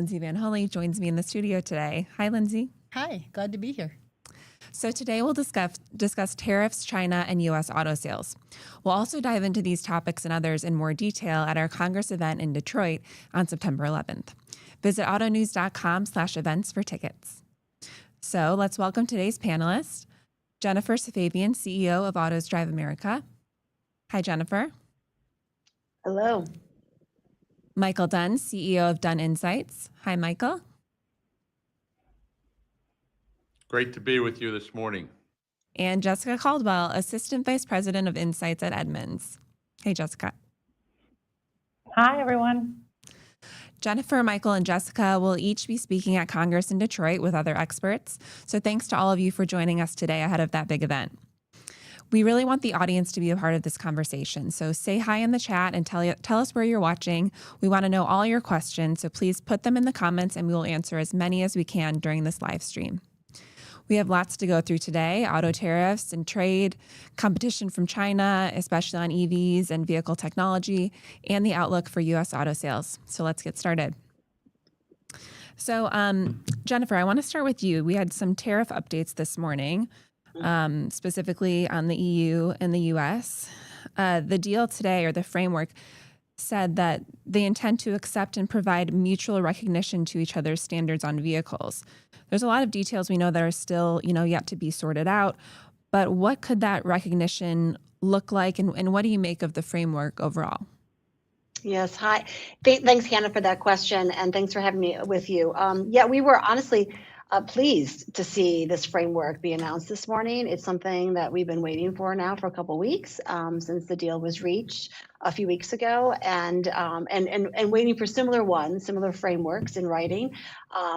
Lindsay VanHulle joins me in the studio today. Hi, Lindsay. Hi, glad to be here. So today we'll discuss tariffs, China, and U.S. auto sales. We'll also dive into these topics and others in more detail at our Congress event in Detroit on September 11th. Visit autonews.com/events for tickets. So let's welcome today's panelists, Jennifer Safavian, CEO of Autos Drive America. Hi, Jennifer. Hello. Michael Dunne, CEO of Dunne Insights. Hi, Michael. Great to be with you this morning. And Jessica Caldwell, Assistant Vice President of Insights at Edmunds. Hey, Jessica. Hi, everyone. Jennifer, Michael, and Jessica will each be speaking at Congress in Detroit with other experts. So thanks to all of you for joining us today ahead of that big event. We really want the audience to be a part of this conversation. So say hi in the chat and tell us where you're watching. We want to know all your questions, so please put them in the comments and we will answer as many as we can during this live stream. We have lots to go through today: auto tariffs and trade, competition from China, especially on EVs and vehicle technology, and the outlook for U.S. auto sales. So let's get started. So Jennifer, I want to start with you. We had some tariff updates this morning, specifically on the EU and the U.S. The deal today, or the framework, said that they intend to accept and provide mutual recognition to each other's standards on vehicles. There's a lot of details we know that are still, yet to be sorted out. But what could that recognition look like, and what do you make of the framework overall? Yes. Hi. Thanks, Hannah, for that question, and thanks for having me with you. We were honestly pleased to see this framework be announced this morning. It's something that we've been waiting for now for a couple of weeks since the deal was reached a few weeks ago, and waiting for similar frameworks in writing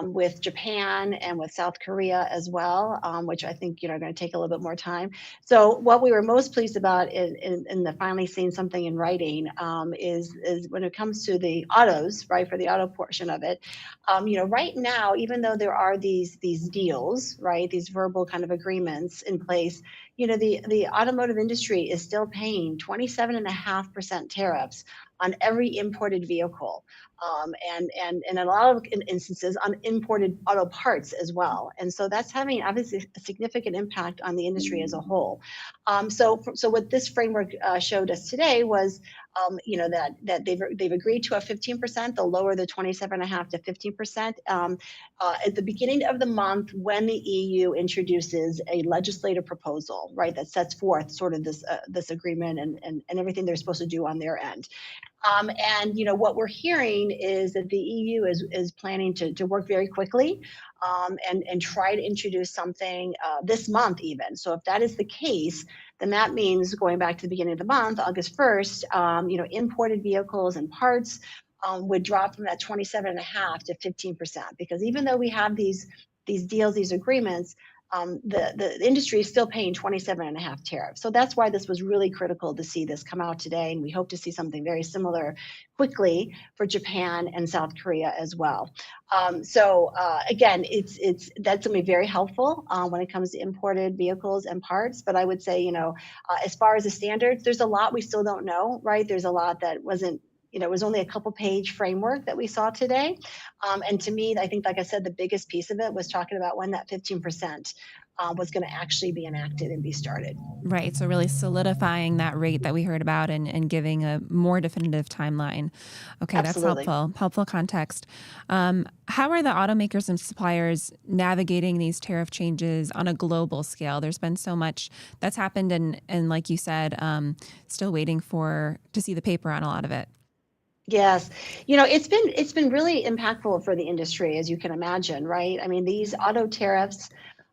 with Japan and with South Korea as well, which I think are going to take a little bit more time. So what we were most pleased about in the finally seeing something in writing is when it comes to the autos, right, for the auto portion of it. Right now, even though there are these deals, right, these verbal kind of agreements in place, the automotive industry is still paying 27.5% tariffs on every imported vehicle, and in a lot of instances on imported auto parts as well. And so that's having obviously a significant impact on the industry as a whole. So what this framework showed us today was, that they've agreed to a 15%. They'll lower the 27.5 to 15% at the beginning of the month when the EU introduces a legislative proposal, right, that sets forth sort of this agreement and everything they're supposed to do on their end. And what we're hearing is that the EU is planning to work very quickly and try to introduce something this month even. So if that is the case, then that means going back to the beginning of the month, August 1st, imported vehicles and parts would drop from that 27.5 to 15%. Because even though we have these deals, these agreements, the industry is still paying 27.5 tariffs. So that's why this was really critical to see this come out today. And we hope to see something very similar quickly for Japan and South Korea as well. Again, that's going to be very helpful when it comes to imported vehicles and parts. But I would say, as far as the standards, there's a lot we still don't know, right? There's a lot that wasn't, it was only a couple-page framework that we saw today. And to me, I think, like I said, the biggest piece of it was talking about when that 15% was going to actually be enacted and be started. Right. So really solidifying that rate that we heard about and giving a more definitive timeline. Okay, Absolutely. That's helpful context. How are the automakers and suppliers navigating these tariff changes on a global scale? There's been so much that's happened and like you said, still waiting to see the paper on a lot of it. Yes. It's been really impactful for the industry, as you can imagine, right? I mean, these auto tariffs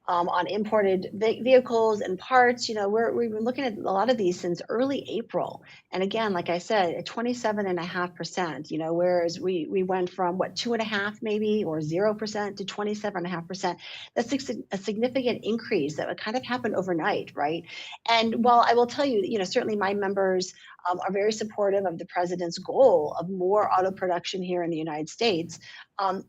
on imported vehicles and parts, we've been looking at a lot of these since early April. And again, like I said, at 27.5%, whereas we went from 2.5 maybe or 0% to 27.5%. That's a significant increase that would kind of happen overnight, right? And while I will tell you, certainly my members are very supportive of the president's goal of more auto production here in the United States.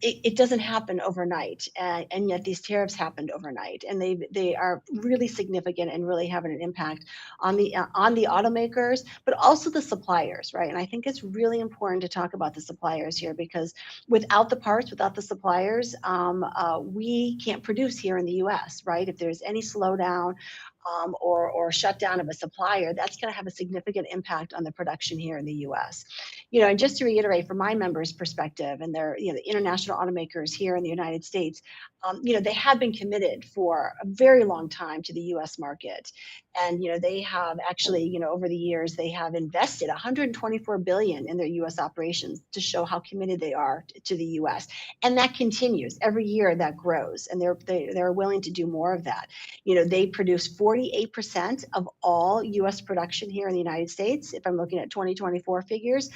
It doesn't happen overnight, and yet these tariffs happened overnight. overnight, and they are really significant and really having an impact on the automakers, but also the suppliers, right? And I think it's really important to talk about the suppliers here, because without the parts, without the suppliers, we can't produce here in the U.S., right? If there's any slowdown or shutdown of a supplier, that's going to have a significant impact on the production here in the U.S. And just to reiterate, from my members' perspective, and they're the international automakers here in the United States, they have been committed for a very long time to the U.S. market, and they have actually, over the years, they have invested 124 billion in their U.S. operations to show how committed they are to the U.S. And that continues every year. That grows, and they're willing to do more of that. They produce 48% of all U.S. production here in the United States, if I'm looking at 2024 figures.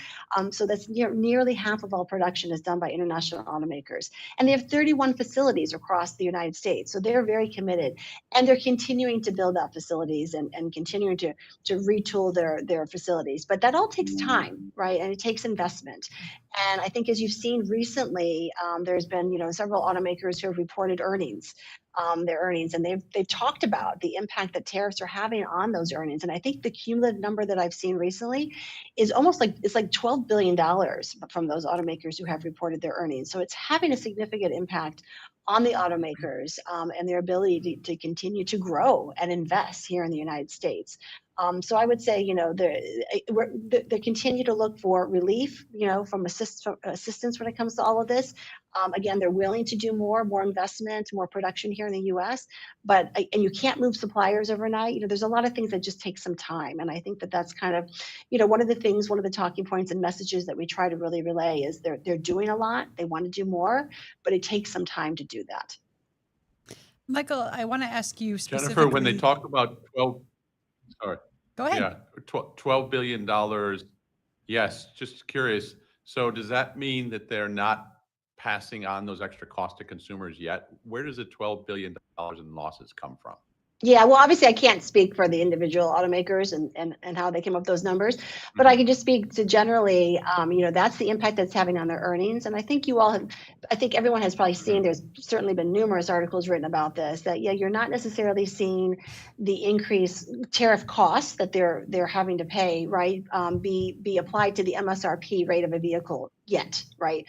So that's nearly half of all production is done by international automakers. And they have 31 facilities across the United States. So they're very committed, and they're continuing to build out facilities and continuing to retool their facilities. But that all takes time, right? And it takes investment. And I think, as you've seen recently, there's been several automakers who have reported their earnings, and they've talked about the impact that tariffs are having on those earnings. And I think the cumulative number that I've seen recently is almost like $12 billion from those automakers who have reported their earnings. So it's having a significant impact on the automakers and their ability to continue to grow and invest here in the United States. So I would say, they continue to look for relief, from assistance when it comes to all of this. Again, they're willing to do more investment, more production here in the U.S. And you can't move suppliers overnight. There's a lot of things that just take some time. And I think that that's kind of, one of the talking points and messages that we try to really relay is they're doing a lot. They want to do more, but it takes some time to do that. Michael, I want to ask you specifically. Jennifer, when they talk about 12, sorry. Go ahead. Yeah, $12 billion. Yes, just curious. So does that mean that they're not passing on those extra costs to consumers yet? Where does the $12 billion in losses come from? Yeah, well, obviously I can't speak for the individual automakers and how they came up with those numbers, but I can just speak to generally, that's the impact that's having on their earnings. And I think I think everyone has probably seen, there's certainly been numerous articles written about this, that you're not necessarily seeing the increased tariff costs that they're having to pay, right, be applied to the MSRP rate of a vehicle yet, right?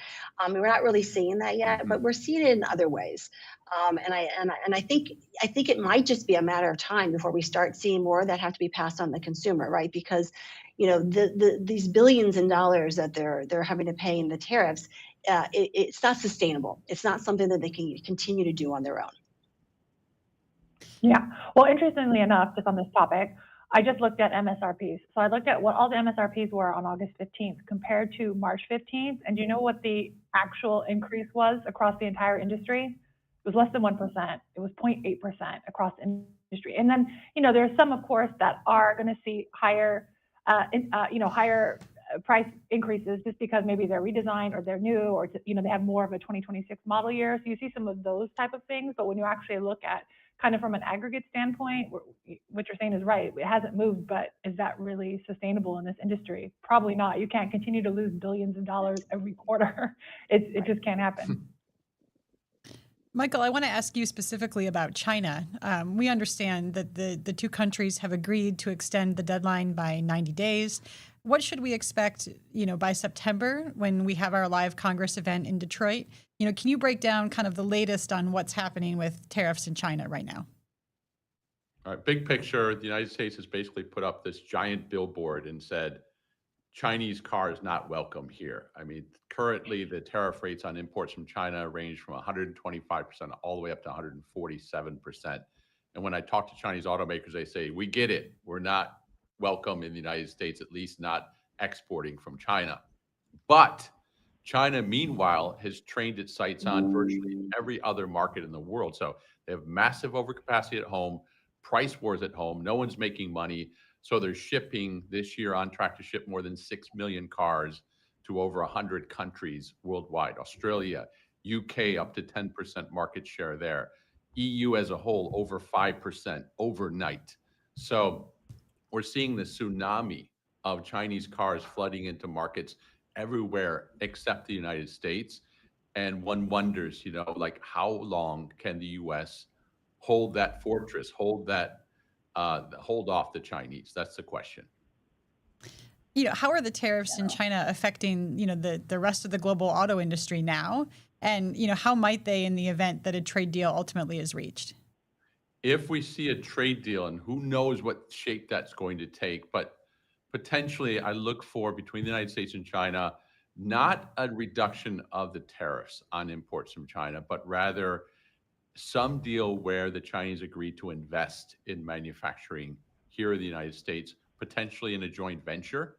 We're not really seeing that yet, but we're seeing it in other ways. And I think it might just be a matter of time before we start seeing more that have to be passed on the consumer, right? Because these billions in dollars that they're having to pay in the tariffs, it's not sustainable. It's not something that they can continue to do on their own. Yeah. Well, interestingly enough, just on this topic, I just looked at MSRPs. So I looked at what all the MSRPs were on August 15th compared to March 15th. And do you know what the actual increase was across the entire industry? It was less than 1%. It was 0.8% across the industry. And then, there are some, of course, that are going to see higher, higher price increases just because maybe they're redesigned or they're new or, they have more of a 2026 model year. So you see some of those type of things. But when you actually look at kind of from an aggregate standpoint, what you're saying is right. It hasn't moved, but is that really sustainable in this industry? Probably not. You can't continue to lose billions of dollars every quarter. It just can't happen. Michael, I want to ask you specifically about China. We understand that the two countries have agreed to extend the deadline by 90 days. What should we expect, by September when we have our live Congress event in Detroit? Can you break down kind of the latest on what's happening with tariffs in China right now? All right, big picture, the United States has basically put up this giant billboard and said, Chinese cars not welcome here. I mean, currently the tariff rates on imports from China range from 125% all the way up to 147%. And when I talk to Chinese automakers, they say, we get it. We're not welcome in the United States, at least not exporting from China. But China, meanwhile, has trained its sights on virtually every other market in the world. So they have massive overcapacity at home, price wars at home. No one's making money. So they're shipping this year, on track to ship more than 6 million cars to over 100 countries worldwide. Australia, UK, up to 10% market share there. EU as a whole, over 5% overnight. So we're seeing the tsunami of Chinese cars flooding into markets everywhere except the United States. And one wonders, how long can the U.S. hold that fortress, hold off the Chinese? That's the question. How are the tariffs in China affecting, the rest of the global auto industry now? And, how might they in the event that a trade deal ultimately is reached? If we see a trade deal, and who knows what shape that's going to take, but potentially I look for, between the United States and China, not a reduction of the tariffs on imports from China, but rather some deal where the Chinese agree to invest in manufacturing here in the United States, potentially in a joint venture,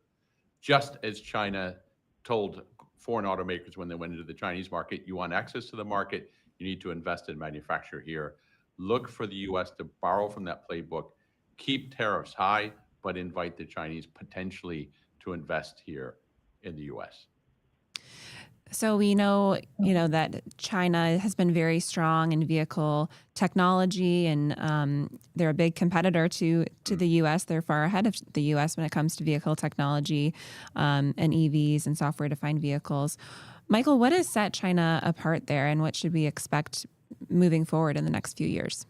just as China told foreign automakers when they went into the Chinese market, you want access to the market, you need to invest in manufacture here. Look for the US to borrow from that playbook, keep tariffs high, but invite the Chinese potentially to invest here in the US. So we know, that China has been very strong in vehicle technology, and they're a big competitor to the U.S. They're far ahead of the U.S. when it comes to vehicle technology and EVs and software-defined vehicles. Michael, what has set China apart there, and what should we expect moving forward in the next few years?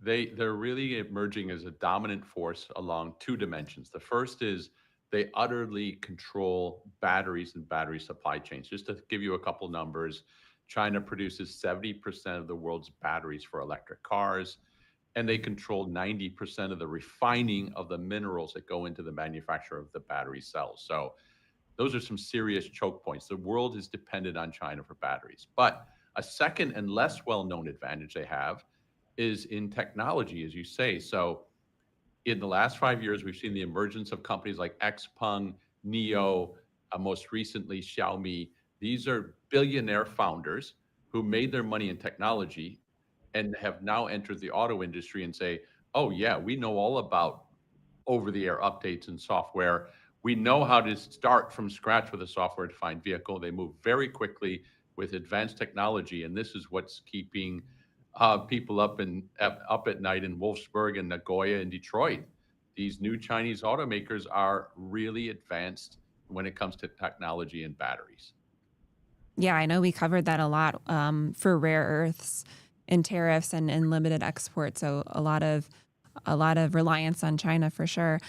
They're really emerging as a dominant force along two dimensions. The first is they utterly control batteries and battery supply chains. Just to give you a couple numbers, China produces 70% of the world's batteries for electric cars, and they control 90% of the refining of the minerals that go into the manufacture of the battery cells. So those are some serious choke points. The world is dependent on China for batteries. But a second and less well-known advantage they have is in technology, as you say. So in the last 5 years, we've seen the emergence of companies like XPeng, NIO, most recently Xiaomi. These are billionaire founders who made their money in technology and have now entered the auto industry and say, oh yeah, we know all about over-the-air updates and software. We know how to start from scratch with a software-defined vehicle. They move very quickly with advanced technology, and this is what's keeping people up at night in Wolfsburg and Nagoya and Detroit. These new Chinese automakers are really advanced when it comes to technology and batteries. Yeah, I know we covered that a lot for rare earths and tariffs and limited export. So a lot of reliance on China for sure.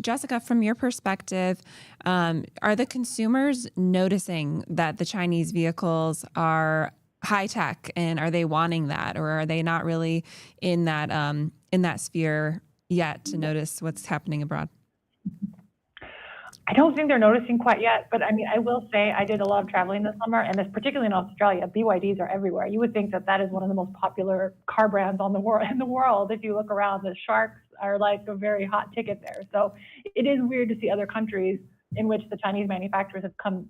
Jessica, from your perspective, are the consumers noticing that the Chinese vehicles are high tech, and are they wanting that, or are they not really in that sphere yet to notice what's happening abroad? I don't think they're noticing quite yet, but I mean, I will say I did a lot of traveling this summer, and particularly in Australia, BYDs are everywhere. You would think that is one of the most popular car brands in the world. If you look around, the Sharks are like a very hot ticket there. So it is weird to see other countries in which the Chinese manufacturers have come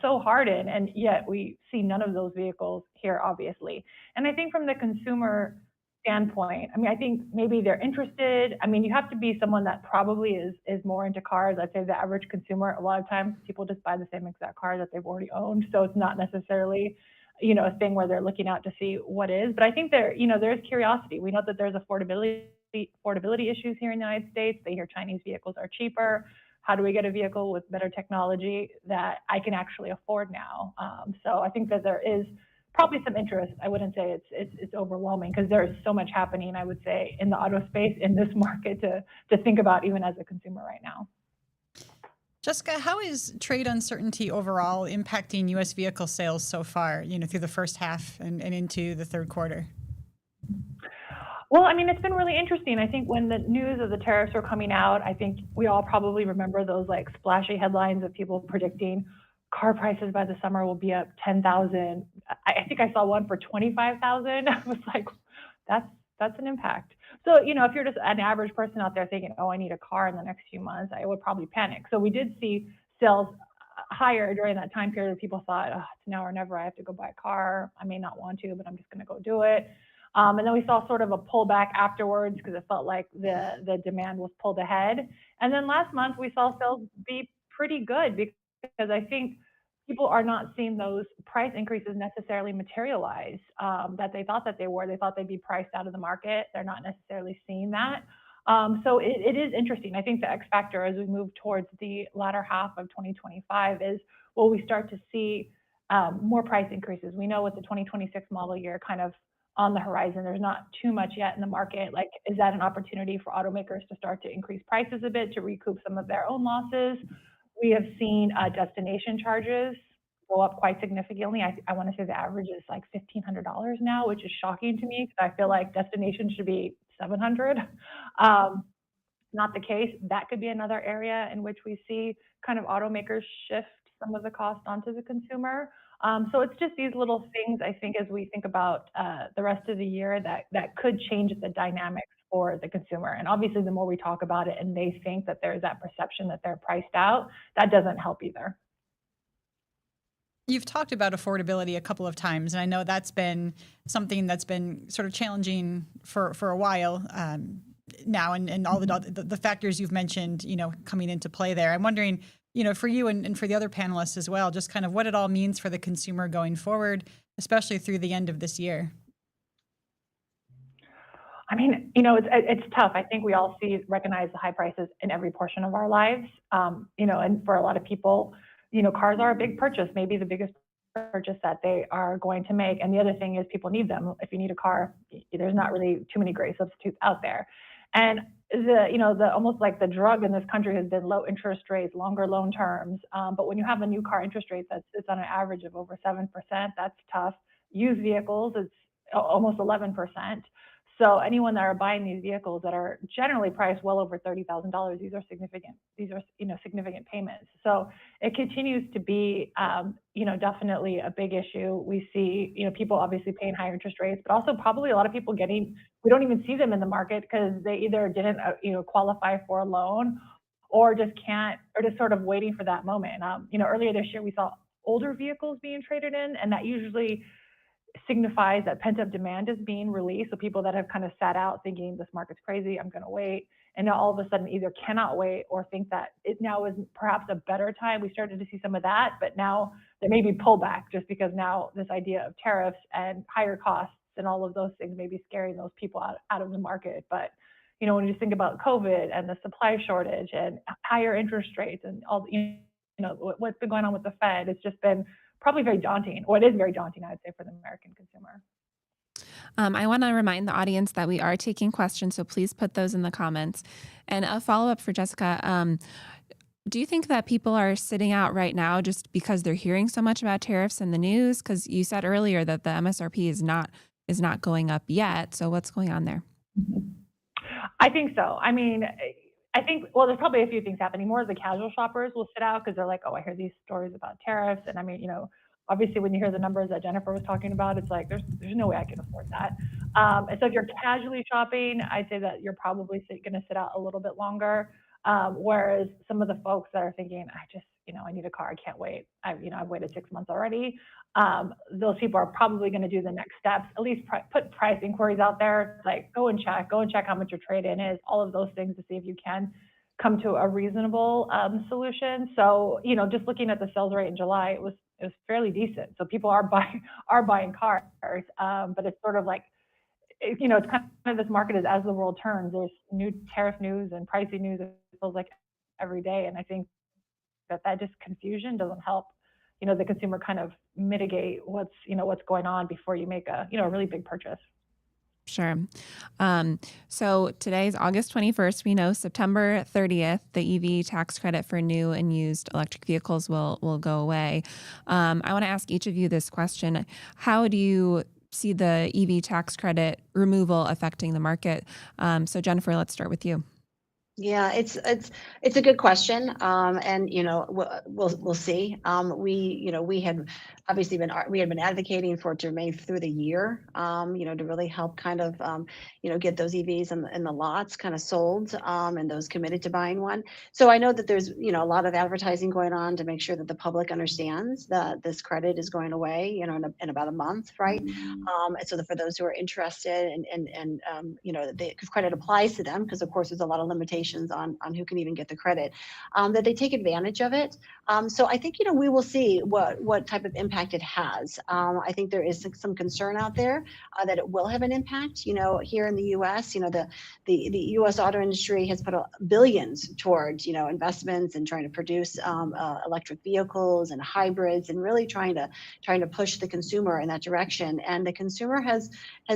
so hard in, and yet we see none of those vehicles here, obviously. And I think from the consumer standpoint, I mean, I think maybe they're interested. I mean, you have to be someone that probably is more into cars. I'd say the average consumer, a lot of times people just buy the same exact car that they've already owned. So it's not necessarily, a thing where they're looking out to see what is. But I think there's curiosity. We know that there's affordability issues here in the United States. They hear Chinese vehicles are cheaper. How do we get a vehicle with better technology that I can actually afford now? So I think that there is probably some interest. I wouldn't say it's overwhelming, because there is so much happening, I would say, in the auto space in this market to think about even as a consumer right now. Jessica, how is trade uncertainty overall impacting U.S. vehicle sales so far, through the first half and into the third quarter? Well, I mean, it's been really interesting. I think when the news of the tariffs were coming out, I think we all probably remember those like splashy headlines of people predicting car prices by the summer will be up 10,000. I think I saw one for 25,000. I was like, that's an impact. So, if you're just an average person out there thinking, oh, I need a car in the next few months, I would probably panic. So we did see sales higher during that time period where people thought, oh, it's now or never, I have to go buy a car. I may not want to, but I'm just going to go do it. And then we saw sort of a pullback afterwards because it felt like the demand was pulled ahead. And then last month we saw sales be pretty good because I think people are not seeing those price increases necessarily materialize that they thought that they were. They thought they'd be priced out of the market. They're not necessarily seeing that. So it is interesting. I think the X factor as we move towards the latter half of 2025 is, will we start to see more price increases? We know with the 2026 model year kind of on the horizon. There's not too much yet in the market. Like, is that an opportunity for automakers to start to increase prices a bit to recoup some of their own losses? We have seen destination charges go up quite significantly. I want to say the average is like $1,500 now, which is shocking to me because I feel like destination should be $700. Not the case. That could be another area in which we see kind of automakers shift some of the cost onto the consumer. So it's just these little things, I think, as we think about the rest of the year that could change the dynamics for the consumer. And obviously, the more we talk about it and they think that there's that perception that they're priced out, that doesn't help either. You've talked about affordability a couple of times, and I know that's been something that's been sort of challenging for a while now, and all the factors you've mentioned, coming into play there. I'm wondering, for you and for the other panelists as well, just kind of what it all means for the consumer going forward, especially through the end of this year. I mean, it's tough. I think we all recognize the high prices in every portion of our lives. And for a lot of people, cars are a big purchase, maybe the biggest purchase that they are going to make. And the other thing is people need them. If you need a car, there's not really too many great substitutes out there. And the almost like the drug in this country has been low interest rates, longer loan terms. But when you have a new car interest rate that sits on an average of over 7%, that's tough. Used vehicles, it's almost 11%. So anyone that are buying these vehicles that are generally priced well over $30,000, these are significant payments. So it continues to be, definitely a big issue. We see, people obviously paying higher interest rates, but also probably a lot of people we don't even see them in the market because they either didn't, qualify for a loan or just can't, or just sort of waiting for that moment. Earlier this year, we saw older vehicles being traded in, and that usually signifies that pent-up demand is being released. So people that have kind of sat out thinking this market's crazy, I'm going to wait, and now all of a sudden either cannot wait or think that it now is perhaps a better time. We started to see some of that, but now there may be pullback just because now this idea of tariffs and higher costs and all of those things may be scaring those people out of the market. But when you think about COVID and the supply shortage and higher interest rates and all, what's been going on with the Fed, it's just been probably very daunting, or it is very daunting, I would say, for the American consumer. I want to remind the audience that we are taking questions, so please put those in the comments. And a follow-up for Jessica, do you think that people are sitting out right now just because they're hearing so much about tariffs in the news? Because you said earlier that the MSRP is not going up yet. So what's going on there? I think so. I mean, well, there's probably a few things happening. More of the casual shoppers will sit out because they're like, oh, I hear these stories about tariffs. And I mean, obviously when you hear the numbers that Jennifer was talking about, it's like, there's no way I can afford that. And so if you're casually shopping, I'd say that you're probably going to sit out a little bit longer. Whereas some of the folks that are thinking, I need a car, I can't wait. I've waited 6 months already. Those people are probably going to do the next steps, at least put price inquiries out there, like go and check how much your trade-in is, all of those things to see if you can come to a reasonable solution. So, just looking at the sales rate in July, it was fairly decent. So people are buying cars, but it's sort of like, it's kind of this market is as the world turns, there's new tariff news and pricing news, it feels like every day. And I think that just confusion doesn't help, the consumer kind of mitigate what's going on before you make a really big purchase. Sure. So today's August 21st. We know September 30th, the EV tax credit for new and used electric vehicles will go away. I want to ask each of you this question. How do you see the EV tax credit removal affecting the market? So Jennifer, let's start with you. Yeah, it's a good question, and we'll see. We had obviously been advocating for it to remain through the year, to really help kind of get those EVs in the lots kind of sold, and those committed to buying one. So I know that there's a lot of advertising going on to make sure that the public understands that this credit is going away, in about a month, right? And so for those who are interested and the credit applies to them, because of course there's a lot of limitations limitations on who can even get the credit, that they take advantage of it. So I think, we will see what type of impact it has. I think there is some concern out there that it will have an impact. Here in the U.S., the U.S. auto industry has put billions towards, investments and trying to produce electric vehicles and hybrids, and really trying to push the consumer in that direction. And the consumer has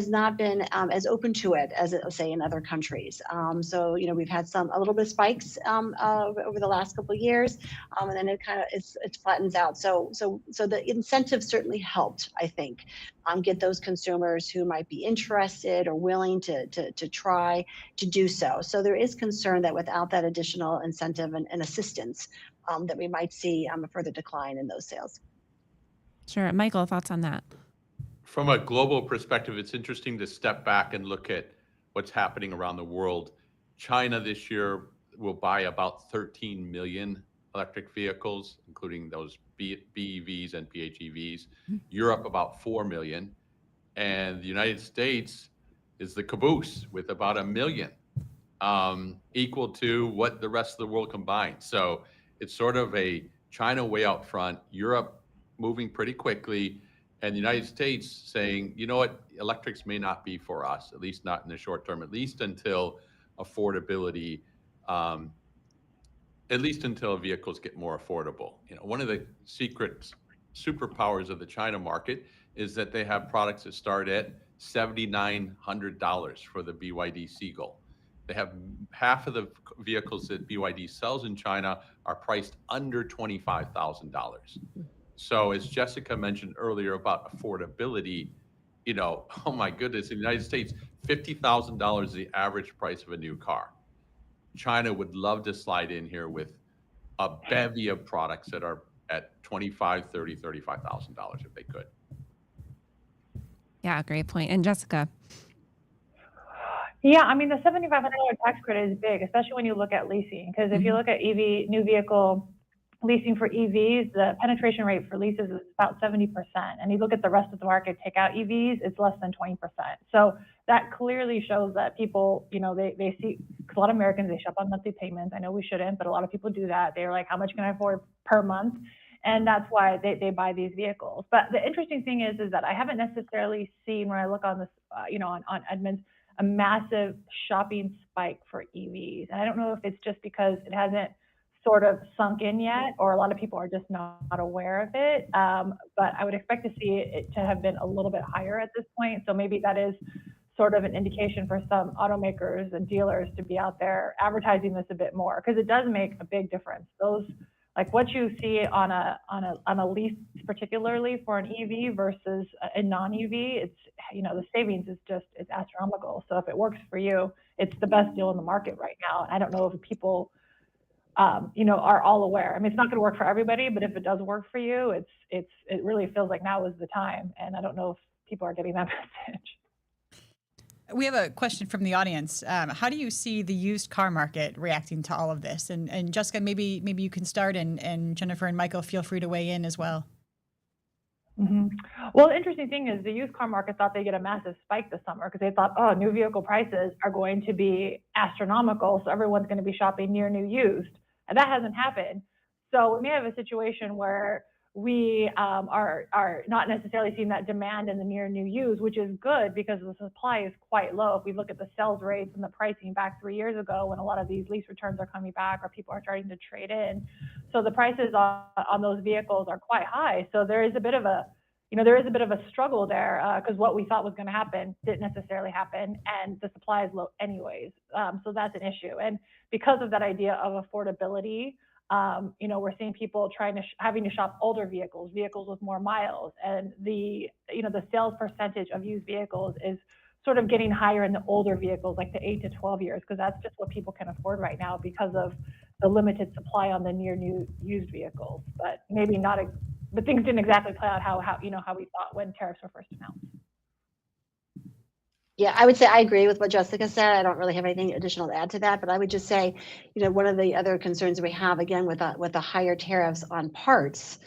not been as open to it as, say, in other countries. So we've had a little bit of spikes over the last couple of years, and then it flattens out. So the incentive certainly helped, I think, get those consumers who might be interested or willing to try to do so. So there is concern that without that additional incentive and assistance, that we might see a further decline in those sales. Sure. Michael, thoughts on that? From a global perspective, it's interesting to step back and look at what's happening around the world. China this year will buy about 13 million electric vehicles, including those BEVs and PHEVs. Europe, about 4 million. And the United States is the caboose with about 1 million, equal to what the rest of the world combined. So it's sort of a China way out front, Europe moving pretty quickly, and the United States saying, you know what, electrics may not be for us, at least not in the short term, at least until affordability, at least until vehicles get more affordable. One of the secret superpowers of the China market is that they have products that start at $7,900 for the BYD Seagull. They have half of the vehicles that BYD sells in China are priced under $25,000. So as Jessica mentioned earlier about affordability, oh my goodness, in the United States, $50,000 is the average price of a new car. China would love to slide in here with a bevy of products that are at $25,000, $30,000, $35,000 if they could. Yeah, great point. And Jessica? Yeah, I mean, the $7,500 tax credit is big, especially when you look at leasing. Because if you look at new vehicle leasing for EVs, the penetration rate for leases is about 70%. And you look at the rest of the market, take out EVs, it's less than 20%. So that clearly shows that people, they see, because a lot of Americans, they shop on monthly payments. I know we shouldn't, but a lot of people do that. They're like, how much can I afford per month? And that's why they buy these vehicles. But the interesting thing is that I haven't necessarily seen, when I look on this, on Edmunds, a massive shopping spike for EVs. And I don't know if it's just because it hasn't sort of sunk in yet, or a lot of people are just not aware of it. But I would expect to see it to have been a little bit higher at this point. So maybe that is sort of an indication for some automakers and dealers to be out there advertising this a bit more, because it does make a big difference. Those, like what you see on a lease, particularly for an EV versus a non-EV, it's, the savings is it's astronomical. So if it works for you, it's the best deal in the market right now. And I don't know if people are all aware. I mean, it's not going to work for everybody, but if it does work for you, it really feels like now is the time. And I don't know if people are getting that message. We have a question from the audience. How do you see the used car market reacting to all of this? And Jessica, maybe you can start, and Jennifer and Michael, feel free to weigh in as well. Mm-hmm. Well, the interesting thing is the used car market thought they'd get a massive spike this summer because they thought, new vehicle prices are going to be astronomical, so everyone's going to be shopping near new used. And that hasn't happened. So we may have a situation where we are not necessarily seeing that demand in the near new used, which is good because the supply is quite low. If we look at the sales rates and the pricing back 3 years ago, when a lot of these lease returns are coming back or people are starting to trade in, so the prices on those vehicles are quite high. So there is a bit of a struggle there because what we thought was going to happen didn't necessarily happen, and the supply is low anyways. So that's an issue. And because of that idea of affordability, we're seeing people having to shop older vehicles with more miles, and the sales percentage of used vehicles is sort of getting higher in the older vehicles, like the 8 to 12 years, because that's just what people can afford right now because of the limited supply on the near new used vehicles. But maybe not, but things didn't exactly play out how we thought when tariffs were first announced. Yeah, I would say I agree with what Jessica said. I don't really have anything additional to add to that, but I would just say, one of the other concerns we have, again, with the higher tariffs on parts,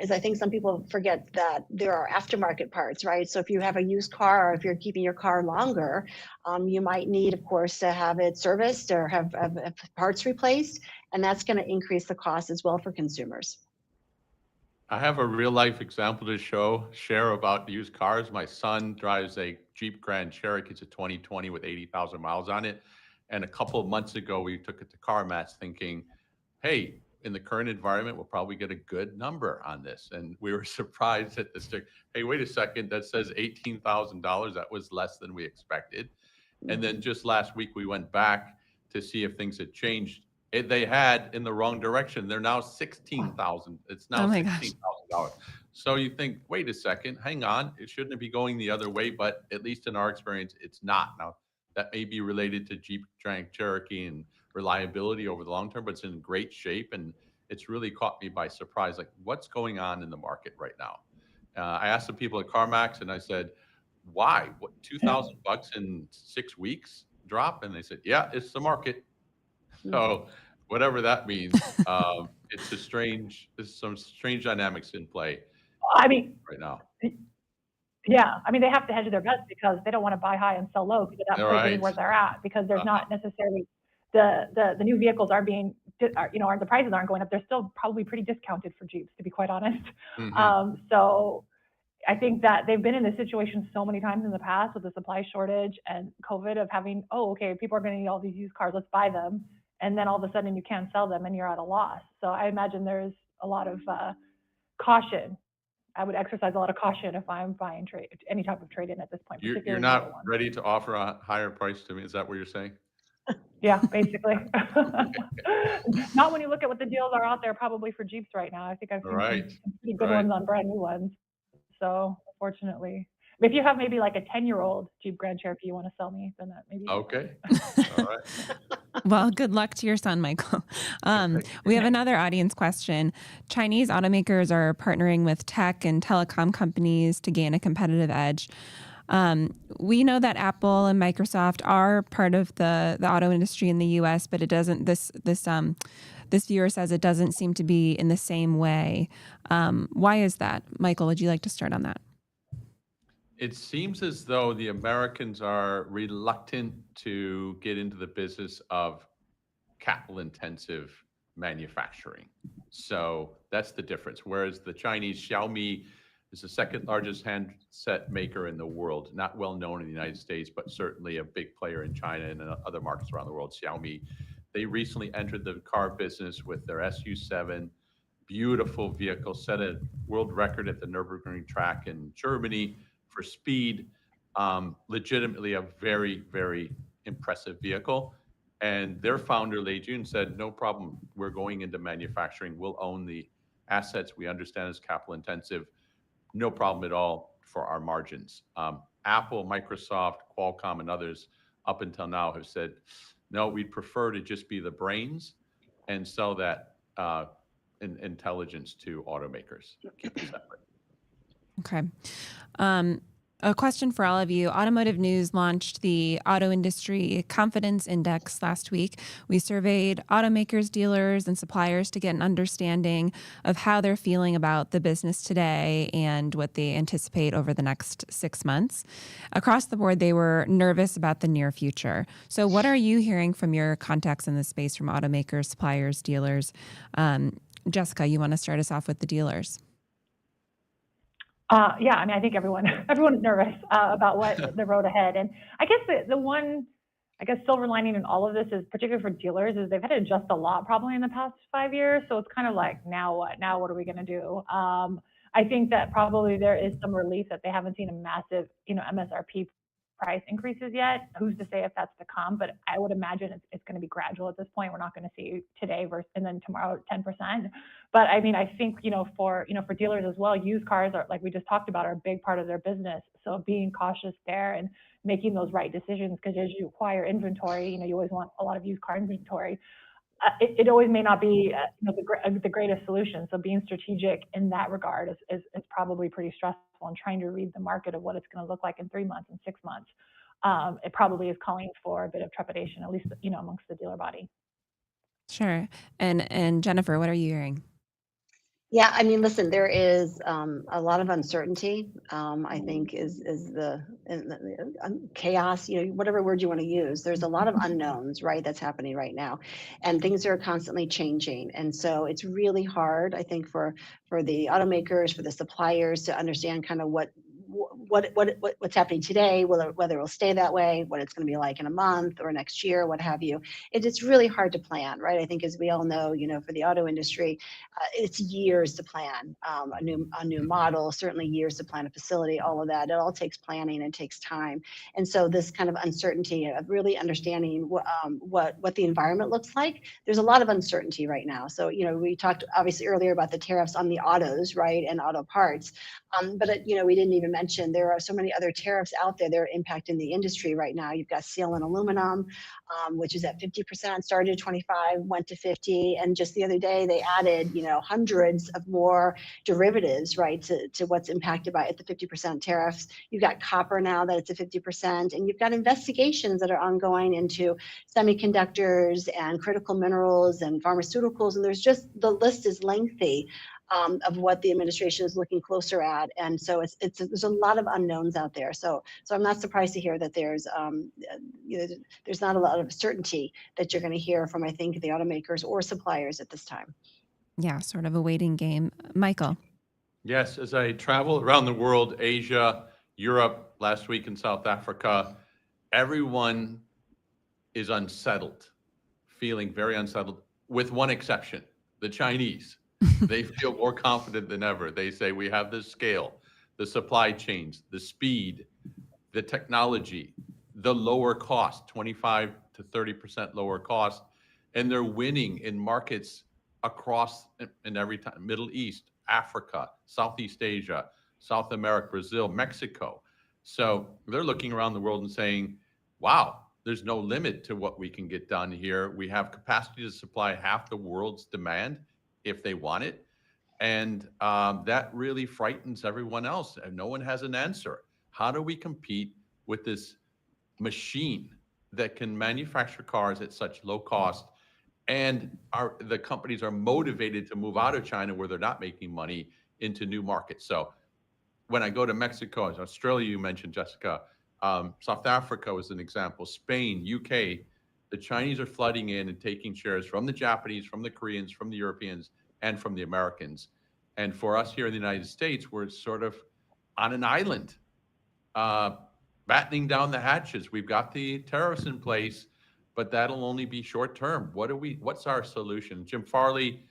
is I think some people forget that there are aftermarket parts, right? So if you have a used car, or if you're keeping your car longer, you might need, of course, to have it serviced or have parts replaced, and that's going to increase the cost as well for consumers. I have a real life example to share about used cars. My son drives a Jeep Grand Cherokee. It's a 2020 with 80,000 miles on it. And a couple of months ago, we took it to CarMatch thinking, hey, in the current environment, we'll probably get a good number on this. And we were surprised at the stick. Hey, wait a second, that says $18,000. That was less than we expected. And then just last week, we went back to see if things had changed. They had in the wrong direction. They're now 16,000. It's now Oh my gosh. $16,000. So you think, wait a second, hang on, it shouldn't be going the other way, but at least in our experience, it's not. Now, that may be related to Jeep Grand Cherokee and reliability over the long term, but it's in great shape, and it's really caught me by surprise. Like, what's going on in the market right now? I asked the people at CarMax, and I said, why? What, $2,000 in 6 weeks drop? And they said, yeah, it's the market. So whatever that means, there's some strange dynamics in play I mean, right now. yeah, I mean, they have to hedge their bets because they don't want to buy high and sell low because that plays Right. where they're at, because there's not necessarily the new vehicles aren't being, the prices aren't going up. They're still probably pretty discounted for Jeeps, to be quite honest. So I think that they've been in this situation so many times in the past with the supply shortage and COVID of having, okay, people are going to need all these used cars, let's buy them. And then all of a sudden you can't sell them and you're at a loss. So I imagine there's a lot of caution. I would exercise a lot of caution if I'm buying any type of trade-in at this point. You're not ready to offer a higher price to me. Is that what you're saying? Yeah, basically. Not when you look at what the deals are out there, probably for Jeeps right now. I think I've seen some pretty good ones on brand new ones. So fortunately, if you have maybe like a 10-year-old Jeep Grand Cherokee you want to sell me, then that maybe. Okay. All right. Well, good luck to your son, Michael. We have another audience question. Chinese automakers are partnering with tech and telecom companies to gain a competitive edge. We know that Apple and Microsoft are part of the auto industry in the U.S., but it doesn't. This viewer says it doesn't seem to be in the same way. Why is that? Michael, would you like to start on that? It seems as though the Americans are reluctant to get into the business of capital-intensive manufacturing. So that's the difference. Whereas the Chinese, Xiaomi is the second largest handset maker in the world, not well known in the United States, but certainly a big player in China and in other markets around the world. Xiaomi, they recently entered the car business with their SU7, beautiful vehicle, set a world record at the Nürburgring track in Germany for speed. Legitimately a very, very impressive vehicle. And their founder, Lei Jun, said, no problem, we're going into manufacturing. We'll own the assets. We understand it's capital intensive. No problem at all for our margins. Apple, Microsoft, Qualcomm, and others up until now have said, no, we'd prefer to just be the brains and sell that intelligence to automakers. Keep it separate. Okay. A question for all of you. Automotive News launched the Auto Industry Confidence Index last week. We surveyed automakers, dealers, and suppliers to get an understanding of how they're feeling about the business today and what they anticipate over the next 6 months. Across the board, they were nervous about the near future. So what are you hearing from your contacts in the space, from automakers, suppliers, dealers? Jessica, you want to start us off with the dealers? Yeah, I mean, I think everyone is nervous about what the road ahead. And I guess the one, silver lining in all of this is, particularly for dealers, is they've had to adjust a lot probably in the past 5 years. So it's kind of like, now what? Now what are we going to do? I think that probably there is some relief that they haven't seen a massive, MSRP price increases yet. Who's to say if that's to come? But I would imagine it's going to be gradual at this point. We're not going to see today and then tomorrow 10%. But I mean, I think for dealers as well, used cars are, like we just talked about, are a big part of their business. So being cautious there and making those right decisions, because as you acquire inventory, you always want a lot of used car inventory. It always may not be the greatest solution. So being strategic in that regard is probably pretty stressful, and trying to read the market of what it's going to look like in 3 months and 6 months. It probably is calling for a bit of trepidation, at least amongst the dealer body. Sure. And Jennifer, what are you hearing? Yeah, I mean, listen, there is a lot of uncertainty. I think is the chaos. Whatever word you want to use. There's a lot of unknowns, right? That's happening right now, and things are constantly changing. And so it's really hard, I think, for the automakers, for the suppliers to understand kind of what's happening today, whether it will stay that way, what it's going to be like in a month or next year, what have you. It's really hard to plan, right? I think, as we all know, for the auto industry, it's years to plan a new model, certainly years to plan a facility, all of that. It all takes planning and takes time. And so this kind of uncertainty of really understanding what the environment looks like, there's a lot of uncertainty right now. So, we talked obviously earlier about the tariffs on the autos, right, and auto parts. But we didn't even mention there are so many other tariffs out there that are impacting the industry right now. You've got steel and aluminum, which is at 50%, started at 25, went to 50, and just the other day they added, hundreds of more derivatives, right, to what's impacted by at the 50% tariffs. You've got copper now that it's a 50%, and you've got investigations that are ongoing into semiconductors and critical minerals and pharmaceuticals, and the list is lengthy. Of what the administration is looking closer at, and so there's a lot of unknowns out there. So I'm not surprised to hear that there's not a lot of certainty that you're going to hear from, I think, the automakers or suppliers at this time. Yeah, sort of a waiting game. Michael. Yes, as I travel around the world, Asia, Europe, last week in South Africa, everyone is unsettled, feeling very unsettled, with one exception, the Chinese. They feel more confident than ever. They say we have the scale, the supply chains, the speed, the technology, the lower cost, 25 to 30% lower cost, and they're winning in markets across in every time, Middle East, Africa, Southeast Asia, South America, Brazil, Mexico. So they're looking around the world and saying, wow, there's no limit to what we can get done here. We have capacity to supply half the world's demand if they want it. And that really frightens everyone else. And no one has an answer. How do we compete with this machine that can manufacture cars at such low cost? And the companies are motivated to move out of China, where they're not making money, into new markets. So when I go to Mexico, Australia, you mentioned, Jessica, South Africa was an example, Spain, UK, the Chinese are flooding in and taking shares from the Japanese, from the Koreans, from the Europeans, and from the Americans. And for us here in the United States, we're sort of on an island, battening down the hatches. We've got the tariffs in place, but that'll only be short term. What's our solution? Jim Farley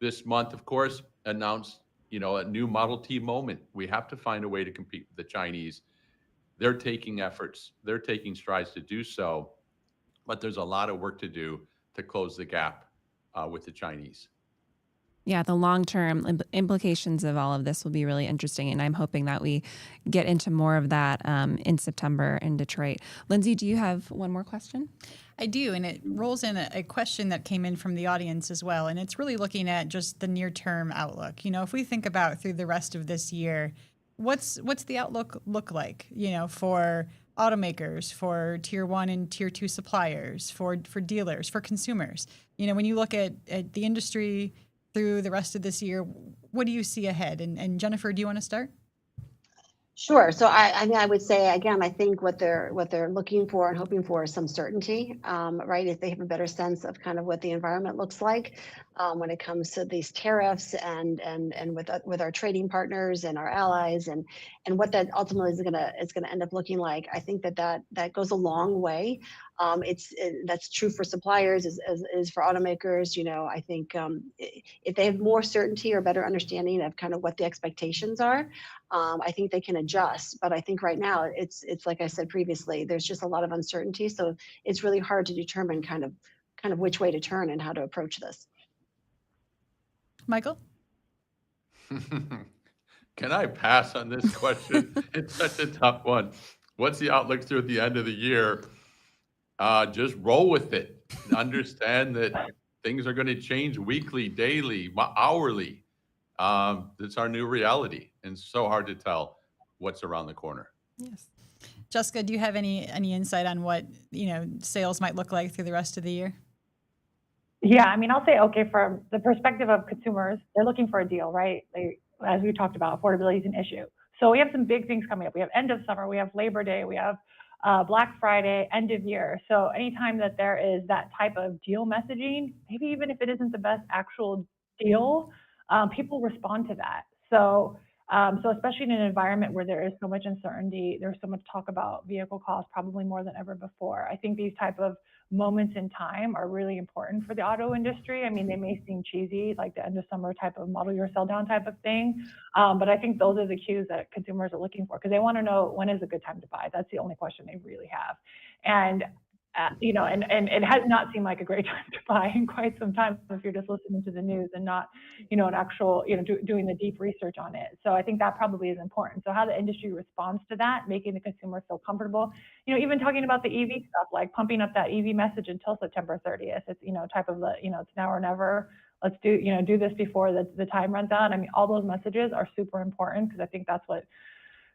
this month, of course, announced, a new Model T moment. We have to find a way to compete with the Chinese. They're taking efforts, they're taking strides to do so, but there's a lot of work to do to close the gap with the Chinese. Yeah, the long-term implications of all of this will be really interesting, and I'm hoping that we get into more of that in September in Detroit. Lindsay, do you have one more question? I do, and it rolls in a question that came in from the audience as well, and it's really looking at just the near-term outlook. If we think about through the rest of this year, what's the outlook look like, for automakers, for tier 1 and tier 2 suppliers, for dealers, for consumers? When you look at the industry through the rest of this year, what do you see ahead? And Jennifer, do you want to start? Sure. So I would say, again, I think what they're looking for and hoping for is some certainty, right? If they have a better sense of kind of what the environment looks like when it comes to these tariffs and with our trading partners and our allies and what that ultimately is gonna end up looking like. I think that goes a long way. That's true for suppliers as is for automakers. I think if they have more certainty or better understanding of kind of what the expectations are, I think they can adjust. But I think right now it's like I said previously, there's just a lot of uncertainty. So it's really hard to determine kind of which way to turn and how to approach this. Michael? Can I pass on this question? It's such a tough one. What's the outlook through the end of the year? Just roll with it. Understand that things are going to change weekly, daily, hourly. It's our new reality, and it's so hard to tell what's around the corner. Yes. Jessica, do you have any insight on what sales might look like through the rest of the year? Yeah, I mean, I'll say, okay, from the perspective of consumers, they're looking for a deal, right? As we talked about, affordability is an issue. So we have some big things coming up. We have end of summer, we have Labor Day, we have Black Friday, end of year. So anytime that there is that type of deal messaging, maybe even if it isn't the best actual deal, people respond to that. So especially in an environment where there is so much uncertainty, there's so much talk about vehicle costs, probably more than ever before. I think these type of moments in time are really important for the auto industry. I mean, they may seem cheesy, like the end of summer type of model year sell down type of thing. But I think those are the cues that consumers are looking for because they want to know when is a good time to buy. That's the only question they really have. And and it has not seemed like a great time to buy in quite some time if you're just listening to the news and not, an actual, doing the deep research on it. So I think that probably is important. So how the industry responds to that, making the consumer feel comfortable, even talking about the EV stuff, like pumping up that EV message until September 30th. It's, type of the, it's now or never. Let's do this before the time runs out. I mean, all those messages are super important because I think that's what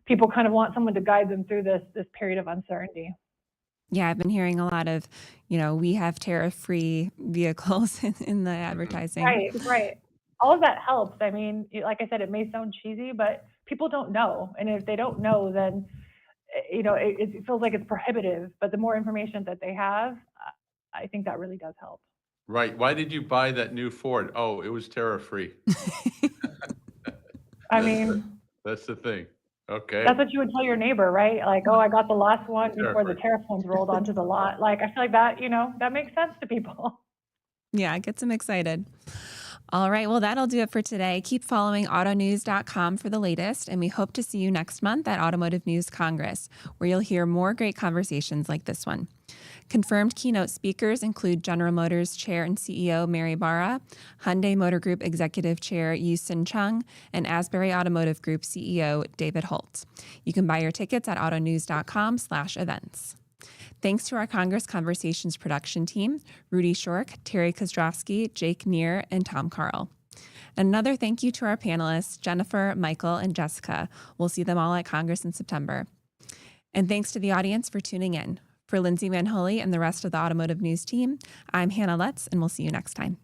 people kind of want someone to guide them through this period of uncertainty. Yeah, I've been hearing a lot of, we have tariff-free vehicles in the advertising. Right. All of that helps. I mean, like I said, it may sound cheesy, but people don't know. And if they don't know, then, it feels like it's prohibitive. But the more information that they have, I think that really does help. Right. Why did you buy that new Ford? Oh, it was tariff-free. I mean, that's the thing. Okay. That's what you would tell your neighbor, right? Like, oh, I got the last one before the tariff ones rolled onto the lot. Like, I feel like that, that makes sense to people. Yeah, it gets them excited. All right, well, that'll do it for today. Keep following autonews.com for the latest, and we hope to see you next month at Automotive News Congress, where you'll hear more great conversations like this one. Confirmed keynote speakers include General Motors Chair and CEO Mary Barra, Hyundai Motor Group Executive Chair Yu-Sin Chung, and Asbury Automotive Group CEO David Holt. You can buy your tickets at autonews.com/events. Thanks to our Congress Conversations production team, Rudy Shork, Terry Kozdrafsky, Jake Neer, and Tom Carl. Another thank you to our panelists, Jennifer, Michael, and Jessica. We'll see them all at Congress in September. And thanks to the audience for tuning in. For Lindsay VanHulle and the rest of the Automotive News team, I'm Hannah Lutz, and we'll see you next time.